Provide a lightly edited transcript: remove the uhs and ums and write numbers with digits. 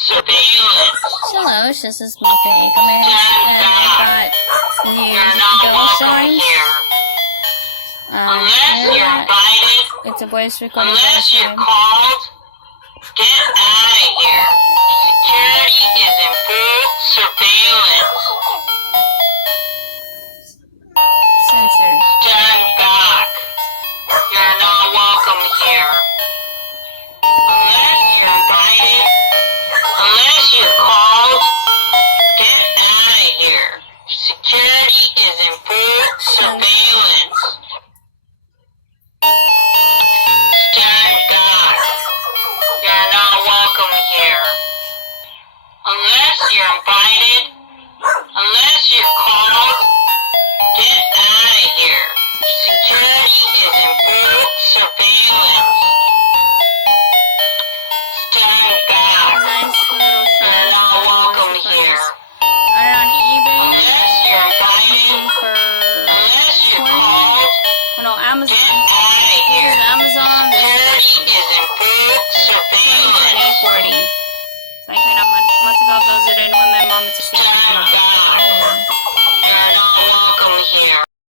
surveillance. Hello, this is my pig. I got new You're not welcome shines. here. Unless you're invited, It's a voice recording. unless you're called, get out of here. Security is in full surveillance. Censored. Stand back. You're not welcome here. Unless you're invited, unless you're called, get out of here. Security is in full surveillance. Stand back. You're not welcome here. Unless you're invited, unless you're called, get out of here. Security is in full surveillance. Stand back. Nice little You're shine. not welcome here. I'm on eBay Unless you're invited, for unless you're called, no get Amazon. out of here. Amazon. Security is in full surveillance. $8.40. So I can have my